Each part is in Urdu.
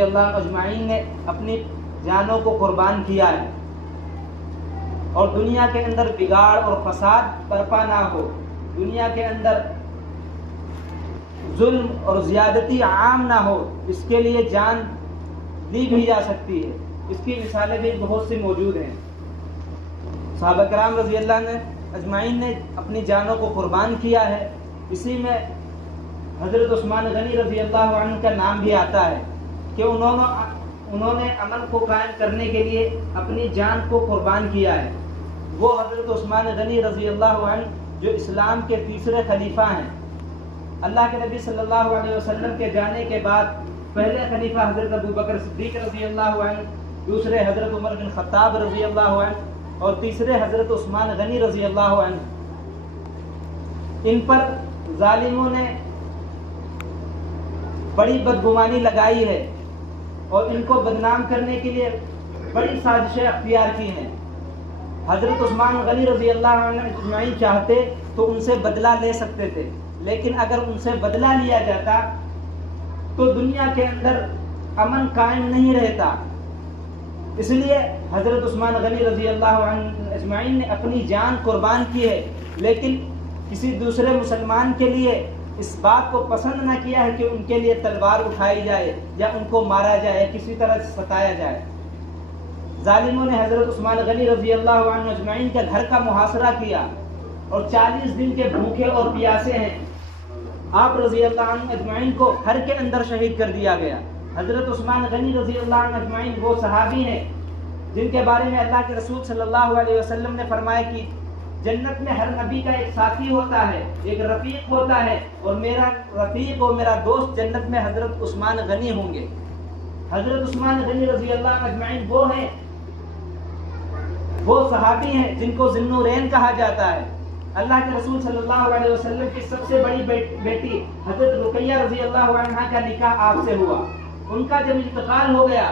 رضی اللہ عنہ اجمعین نے اپنی جانوں کو قربان کیا ہے، اور دنیا کے اندر بگاڑ اور فساد برپا نہ ہو، دنیا کے اندر ظلم اور زیادتی عام نہ ہو، اس کے لیے جان دی بھی جا سکتی ہے۔ اس کی مثالیں بھی بہت سی موجود ہیں۔ صحابہ کرام رضی اللہ عنہ اجمعین نے اپنی جانوں کو قربان کیا ہے۔ اسی میں حضرت عثمان غنی رضی اللہ عنہ کا نام بھی آتا ہے کہ انہوں نے عمل کو قائم کرنے کے لیے اپنی جان کو قربان کیا ہے۔ وہ حضرت عثمان غنی رضی اللہ عنہ جو اسلام کے تیسرے خلیفہ ہیں۔ اللہ کے نبی صلی اللہ علیہ وسلم کے جانے کے بعد پہلے خلیفہ حضرت ابو بکر صدیق رضی اللہ عنہ، دوسرے حضرت عمر بن خطاب رضی اللہ عنہ، اور تیسرے حضرت عثمان غنی رضی اللہ عنہ۔ ان پر ظالموں نے بڑی بدگمانی لگائی ہے اور ان کو بدنام کرنے کے لیے بڑی سازشیں اختیار کی ہیں۔ حضرت عثمان غنی رضی اللہ عنہ اجمعین چاہتے تو ان سے بدلہ لے سکتے تھے، لیکن اگر ان سے بدلہ لیا جاتا تو دنیا کے اندر امن قائم نہیں رہتا۔ اس لیے حضرت عثمان غنی رضی اللہ عنہ اجمعین نے اپنی جان قربان کی ہے، لیکن کسی دوسرے مسلمان کے لیے اس بات کو پسند نہ کیا ہے کہ ان کے لیے تلوار اٹھائی جائے یا ان کو مارا جائے، کسی طرح ستایا جائے۔ ظالموں نے حضرت عثمان غنی رضی اللہ عنہ اجمعین کے گھر کا محاصرہ کیا اور 40 دن کے بھوکے اور پیاسے ہیں۔ آپ رضی اللہ عنہ اجمعین کو گھر کے اندر شہید کر دیا گیا۔ حضرت عثمان غنی رضی اللہ عنہ اجمعین وہ صحابی ہیں جن کے بارے میں اللہ کے رسول صلی اللہ علیہ وسلم نے فرمایا کہ جنت میں ہر نبی کا ایک ساتھی ہوتا ہے، ایک رفیق ہوتا ہے، اور میرا رفیق اور میرا دوست جنت میں حضرت عثمان غنی ہوں گے۔ حضرت عثمان غنی رضی اللہ عنہ اجمعین وہ صحابی ہیں جن کو ذی النورین کہا جاتا ہے۔ اللہ کے رسول صلی اللہ علیہ وسلم کی سب سے بڑی بیٹی حضرت رقیہ رضی اللہ عنہا کا نکاح آپ سے ہوا۔ ان کا جب انتقال ہو گیا،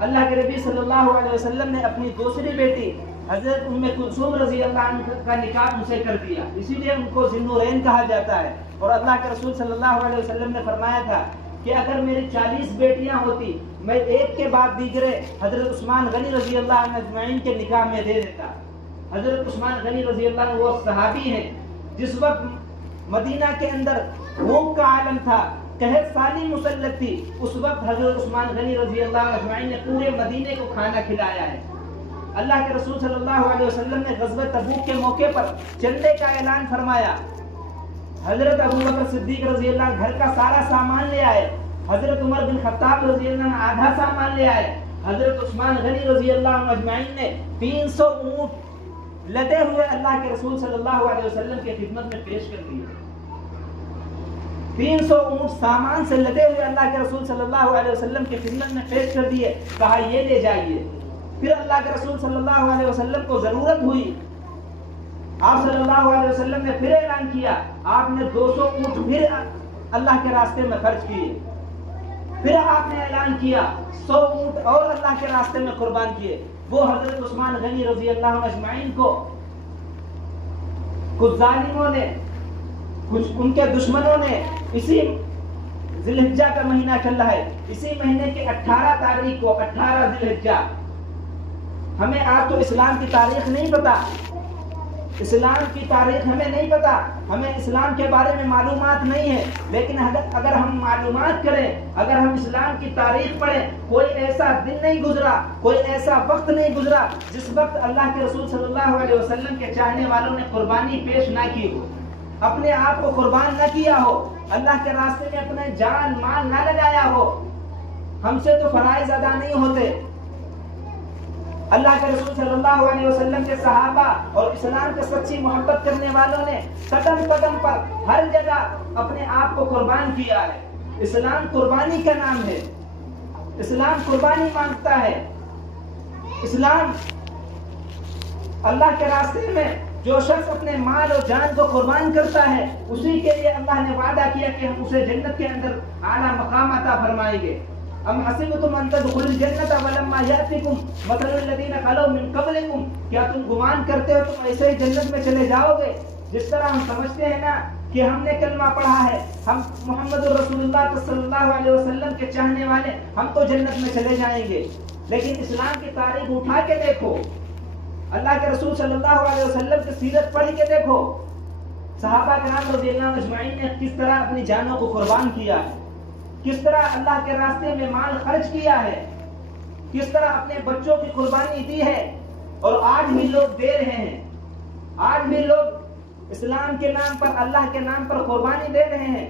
اللہ کے نبی صلی اللہ علیہ وسلم نے اپنی دوسری بیٹی حضرت ام کلثوم رضی اللہ عنہ کا نکاح ان سے کر دیا، اسی لیے ان کو ذی النورین کہا جاتا ہے۔ اور اللہ کے رسول صلی اللہ علیہ وسلم نے فرمایا تھا کہ اگر میری 40 بیٹیاں ہوتی، میں ایک کے بعد دیگرے حضرت عثمان غنی رضی اللہ عنہ اجمعین کے نکاح میں دے دیتا۔ حضرت عثمان غنی رضی اللہ عنہ وہ صحابی ہیں جس وقت مدینہ کے اندر بھوک کا عالم تھا، قحط سالی مسلط تھی، اس وقت حضرت عثمان غنی رضی اللہ عنہ اجمعین نے پورے مدینے کو کھانا کھلایا ہے۔ اللہ کے رسول صلی اللہ علیہ وسلم نے غزوہ تبوک کے موقع پر چندے کا اعلان فرمایا۔ حضرت ابو بکر صدیق رضی اللہ عنہ گھر کا سارا سامان لے آئے، حضرت عمر بن خطاب رضی اللہ عنہ آدھا سامان لے آئے، حضرت عثمان غنی رضی اللہ عنہ اجمعین نے 300 اونٹ لدے ہوئے اللہ کے رسول صلی اللہ علیہ وسلم کی خدمت میں پیش کر دیے۔ 300 اونٹ سامان سے لدے ہوئے اللہ کے رسول صلی اللہ علیہ وسلم کی خدمت میں پیش کر دیے، کہا یہ لے جائیے۔ پھر اللہ کے رسول صلی اللہ علیہ وسلم کو ضرورت ہوئی، آپ صلی اللہ علیہ وسلم نے پھر اعلان کیا، آپ نے 200 اونٹ پھر اللہ کے راستے میں خرچ کیے۔ پھر آپ نے اعلان کیا 100 اونٹ اور اللہ کے راستے میں قربان کیے۔ وہ حضرت عثمان غنی رضی اللہ عنہ اجمعین کو کچھ ظالموں نے، کچھ ان کے دشمنوں نے، اسی ذی الحجہ کا مہینہ چل رہا ہے، اسی مہینے کی 18 تاریخ کو، 18 ذی الحجہ، ہمیں آج تو اسلام کی تاریخ نہیں پتا، اسلام کی تاریخ ہمیں نہیں پتا، ہمیں اسلام کے بارے میں معلومات نہیں ہے، لیکن اگر ہم معلومات کریں، اگر ہم اسلام کی تاریخ پڑھیں، کوئی ایسا دن نہیں گزرا، کوئی ایسا وقت نہیں گزرا جس وقت اللہ کے رسول صلی اللہ علیہ وسلم کے چاہنے والوں نے قربانی پیش نہ کی ہو، اپنے آپ کو قربان نہ کیا ہو، اللہ کے راستے میں اپنے جان مال نہ لگایا ہو۔ ہم سے تو فرائض ادا نہیں ہوتے۔ اللہ کے رسول صلی اللہ علیہ وسلم کے صحابہ اور اسلام کے سچی محبت کرنے والوں نے قدم قدم پر ہر جگہ اپنے آپ کو قربان کیا ہے۔ اسلام قربانی کا نام ہے، اسلام قربانی مانگتا ہے۔ اسلام اللہ کے راستے میں جو شخص اپنے مال اور جان کو قربان کرتا ہے، اسی کے لیے اللہ نے وعدہ کیا کہ ہم اسے جنت کے اندر اعلیٰ مقام عطا فرمائیں گے۔ ام حسبتم ان تدخلوا الجنۃ ولما یأتکم مثل الذین خلوا من قبلکم، کیا تم گمان کرتے ہو تم ایسے ہی جنت میں چلے جاؤ گے؟ جس طرح ہم سمجھتے ہیں نا کہ ہم نے کلمہ پڑھا ہے, ہم محمد رسول اللہ صلی اللہ علیہ وسلم کے چاہنے والے, ہم تو جنت میں چلے جائیں گے. لیکن اسلام کی تاریخ اٹھا کے دیکھو, اللہ کے رسول صلی اللہ علیہ وسلم کی سیرت پڑھ کے دیکھو, صحابہ کرام رضی اللہ اجمعین نے کس طرح اپنی جانوں کو قربان کیا ہے, کس طرح اللہ کے راستے میں مال خرچ کیا ہے, کس طرح اپنے بچوں کی قربانی دی ہے. اور آج بھی لوگ دے رہے ہیں, آج بھی لوگ اسلام کے نام پر, اللہ کے نام پر قربانی دے رہے ہیں.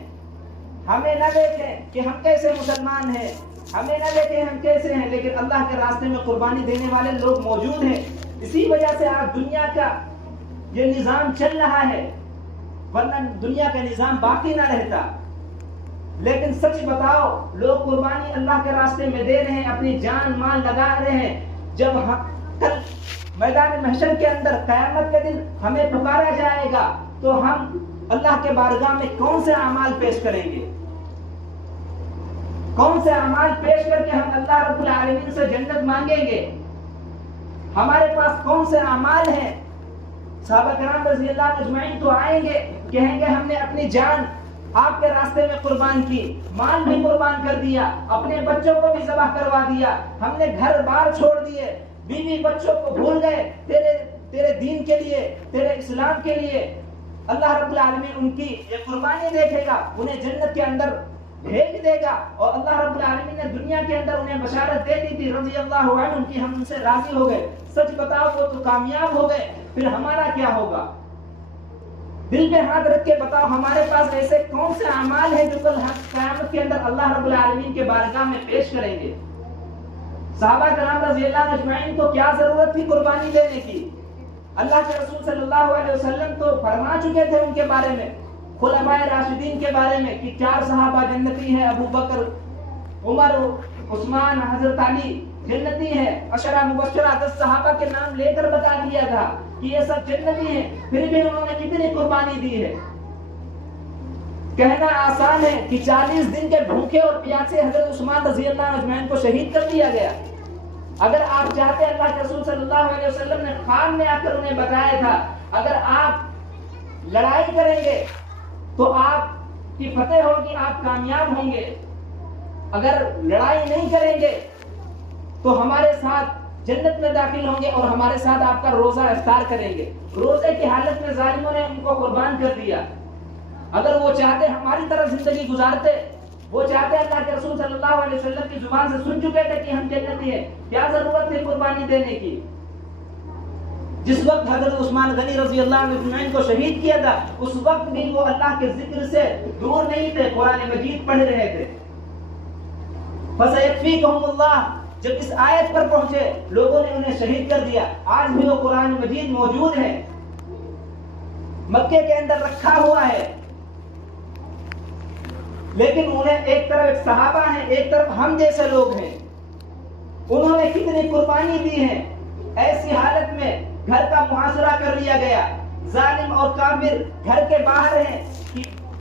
ہمیں نہ دیکھیں کہ ہم کیسے مسلمان ہیں, ہمیں نہ دیکھیں ہم کیسے ہیں, لیکن اللہ کے راستے میں قربانی دینے والے لوگ موجود ہیں. اسی وجہ سے آج دنیا کا یہ نظام چل رہا ہے, ورنہ دنیا کا نظام باقی نہ رہتا. لیکن سچ بتاؤ, لوگ قربانی اللہ کے راستے میں دے رہے ہیں, اپنی جان مال لگا رہے ہیں. جب کل میدان محشر کے اندر قیامت کے دن ہمیں پکارا جائے گا تو ہم اللہ کے بارگاہ میں کون سے اعمال پیش کریں گے, کون سے اعمال پیش کر کے ہم اللہ رب العالمین سے جنت مانگیں گے؟ ہمارے پاس کون سے اعمال ہیں؟ صحابہ کرام رضی اللہ اجمعین تو آئیں گے, کہیں گے ہم نے اپنی جان آپ کے راستے میں قربان کی, مال بھی قربان کر دیا, اپنے بچوں کو بھی ذبح کروا دیا, ہم نے گھر بار چھوڑ دیے, بیوی بچوں کو بھول گئے تیرے دین کے لیے, تیرے اسلام کے لیے. اللہ رب العالمین ان کی یہ قربانی دیکھے گا, انہیں جنت کے اندر بھیج دے گا. اور اللہ رب العالمین نے دنیا کے اندر انہیں بشارت دے دی تھی رضی اللہ عنہ ان کی, ہم ان سے راضی ہو گئے. سچ بتاؤ وہ تو کامیاب ہو گئے, پھر ہمارا کیا ہوگا؟ دل پہ ہاتھ رکھ کے بتاؤ, ہمارے پاس ایسے کون سے اعمال ہیں جو کل قیامت کے اندر اللہ رب العالمین کے بارگاہ میں پیش کریں گے؟ صحابہ کرام رضی اللہ اجمعین کو کیا ضرورت تھی قربانی دینے کی؟ اللہ کے رسول صلی اللہ علیہ وسلم تو فرما چکے تھے ان کے بارے میں, خلفائے راشدین کے بارے میں, کہ 4 صحابہ جنتی ہیں, ابو بکر, عمر, عثمان, حضرت علی جنتی ہیں. عشرہ مبشرہ 10 صحابہ کے نام لے کر بتا دیا تھا کہ یہ سب جنتی ہیں, پھر بھی انہوں نے کتنی قربانی دی ہے. کہنا آسان ہے کہ 40 دن کے بھوکے اور پیاسے حضرت عثمان رضی اللہ اجمعین کو شہید کر دیا گیا. اگر آپ چاہتے, اللہ کے رسول صلی اللہ علیہ وسلم نے خواب میں آ کر انہیں بتایا تھا, اگر آپ لڑائی کریں گے تو آپ کی فتح ہوگی, آپ کامیاب ہوں گے, اگر لڑائی نہیں کریں گے تو ہمارے ساتھ جنت میں داخل ہوں گے اور ہمارے ساتھ آپ کا روزہ افطار کریں گے. روزے کی حالت میں ظالموں نے ان کو قربان کر دیا. اگر وہ چاہتے ہماری طرح زندگی گزارتے, وہ چاہتے اللہ کے رسول صلی اللہ علیہ وسلم کی زبان سے سن چکے تھے کہ ہم جنتی ہیں, کیا ضرورت تھی قربانی دینے کی؟ جس وقت حضرت عثمان غنی رضی اللہ عنہ کو شہید کیا تھا, اس وقت بھی وہ اللہ کے ذکر سے دور نہیں تھے, قرآن مجید پڑھ رہے تھے. فَسَيَكْفِيكَهُمُ اللَّهُ, جب اس آیت پر پہنچے لوگوں نے انہیں شہید کر دیا. آج بھی وہ قرآن مجید موجود ہے, مکے کے اندر رکھا ہوا ہے, لیکن انہیں ایک طرف صحابہ ہیں, ایک طرف ہم جیسے لوگ ہیں. انہوں نے کتنی قربانی دی ہے. ایسی حالت میں گھر کا محاصرہ کر لیا گیا, ظالم اور کافر گھر کے باہر ہیں,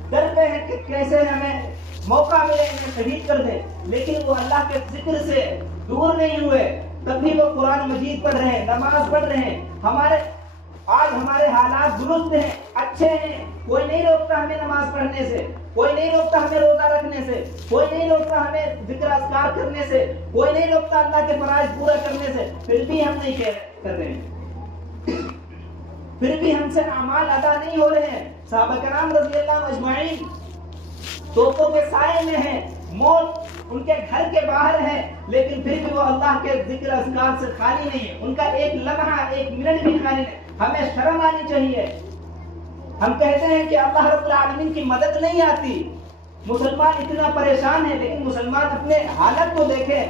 ڈرتے ہیں کہ کیسے ہمیں موقع ملے انہیں شہید کر دیں, لیکن وہ اللہ کے ذکر سے دور نہیں ہوئے. تب بھی وہ قرآن مجید پڑھ رہے ہیں, نماز پڑھ رہے ہیں. آج ہمارے حالات درست ہیں, اچھے ہیں, کوئی نہیں روکتا ہمیں نماز پڑھنے سے, کوئی نہیں روکتا ہمیں روزہ رکھنے سے, کوئی نہیں روکتا ہمیں ذکر اذکار کرنے سے, کوئی نہیں روکتا اللہ کے فرائض پورا کرنے سے, پھر بھی ہم نہیں کر رہے ہیں, پھر بھی ہم سے اعمال ادا نہیں ہو رہے ہیں. صحابہ کرام رضی اللہ اجمعین توپوں کے سائے میں ہیں, موت ان کے گھر کے باہر ہے, لیکن پھر بھی وہ اللہ کے ذکر اذکار سے خالی نہیں ہے. ان کا ایک لمحہ, ایک منٹ بھی خالی نہیں. ہمیں شرم آنی چاہیے. ہم کہتے ہیں کہ اللہ رب العالمین کی مدد نہیں آتی, مسلمان اتنا پریشان ہے, لیکن مسلمان اپنے حالت کو دیکھے,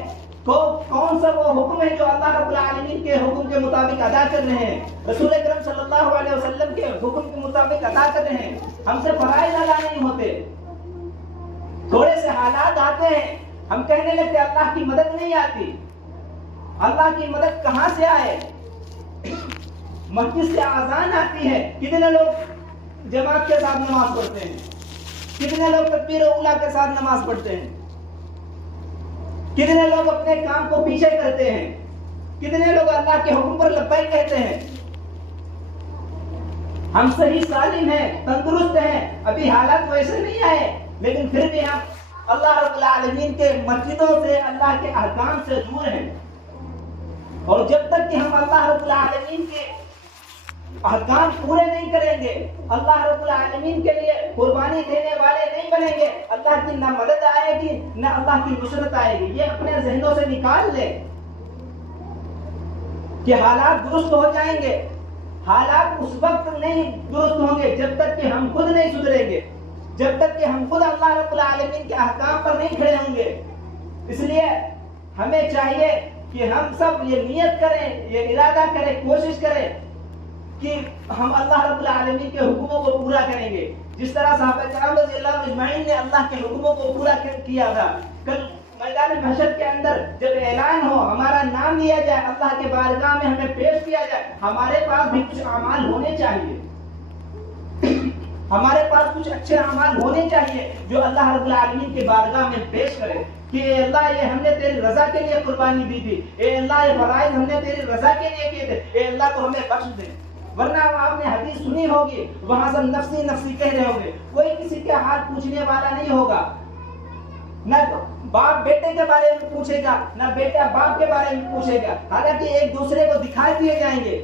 کون سا وہ حکم ہے جو اللہ رب العالمین کے حکم کے مطابق ادا کر رہے ہیں, رسول اکرم صلی اللہ علیہ وسلم کے حکم کے مطابق ادا کر رہے ہیں. ہم سے فرائض ادا نہیں ہوتے, تھوڑے سے حالات آتے ہیں, ہم کہنے لگتے اللہ کی مدد نہیں آتی. اللہ کی مدد کہاں سے آئے؟ مسجد سے اذان آتی ہے, کتنے لوگ جماعت کے ساتھ نماز پڑھتے ہیں, کتنے لوگ تکبیر اولیٰ کے ساتھ نماز پڑھتے ہیں, کتنے لوگ اپنے کام کو پیچھے کرتے ہیں, کتنے لوگ اللہ کے حکم پر لبیک کہتے ہیں. ہم صحیح سالم ہیں، تندرست ہیں، ابھی حالات ویسے نہیں آئے، لیکن پھر بھی ہم اللہ رب العالمین کے مسجدوں سے، اللہ کے احکام سے دور ہیں. اور جب تک کہ ہم اللہ رب العالمین کے احکام پورے نہیں کریں گے، اللہ رب العالمین کے لیے قربانی دینے والے نہیں بنیں گے، اللہ کی نہ مدد آئے گی نہ اللہ کی نصرت آئے گی. یہ اپنے ذہنوں سے نکال لیں کہ حالات درست ہو جائیں گے. حالات اس وقت نہیں درست ہوں گے جب تک کہ ہم خود نہیں سدھریں گے، جب تک کہ ہم خود اللہ رب العالمین کے احکام پر نہیں کھڑے ہوں گے. اس لیے ہمیں چاہیے کہ ہم سب یہ نیت کریں، یہ ارادہ کریں، کوشش کریں کہ ہم اللہ رب العالمین کے حکموں کو پورا کریں گے، جس طرح صحابہ کرام رضی اللہ عنہم اجمعین نے اللہ کے حکموں کو پورا کیا تھا. کل میدان محشر کے اندر جب اعلان ہو، ہمارا نام لیا جائے، اللہ کے بارگاہ میں ہمیں پیش کیا جائے، ہمارے پاس بھی کچھ اعمال ہونے چاہیے، ہمارے پاس کچھ اچھے اعمال ہونے چاہیے جو اللہ رب العالمین کے بارگاہ میں پیش کرے کہ اے اللہ یہ ہم نے تیری رضا کے لیے قربانی دی تھی، اے اللہ یہ فرائض ہم نے تیری رضا کے لیے کیے تھے، اے اللہ تو ہمیں بخش دے. ورنہ آپ نے حدیث سنی ہوگی، وہاں سب نفسی نفسی کہہ رہے ہوں گے، کوئی کسی کے حال پوچھنے والا نہیں ہوگا. نہ باپ بیٹے کے بارے میں پوچھے گا، نہ بیٹا باپ کے بارے میں پوچھے گا، حالانکہ ایک دوسرے کو دکھائی دیے جائیں گے.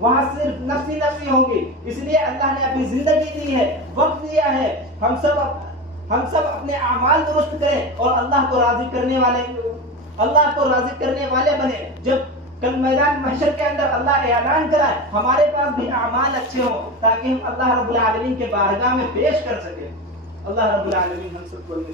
وہاں صرف نفسی نفسی ہوں گی. اس لیے اللہ نے اپنی زندگی دی ہے، وقت دیا ہے، ہم سب اپنے اعمال درست کریں اور اللہ کو راضی کرنے والے بنے. جب کل میدان محشر کے اندر اللہ اعلان کرائے ہمارے پاس بھی اعمال اچھے ہوں تاکہ ہم اللہ رب العالمین کے بارگاہ میں پیش کر سکیں. اللہ رب العالمین ہم سب کو اللہ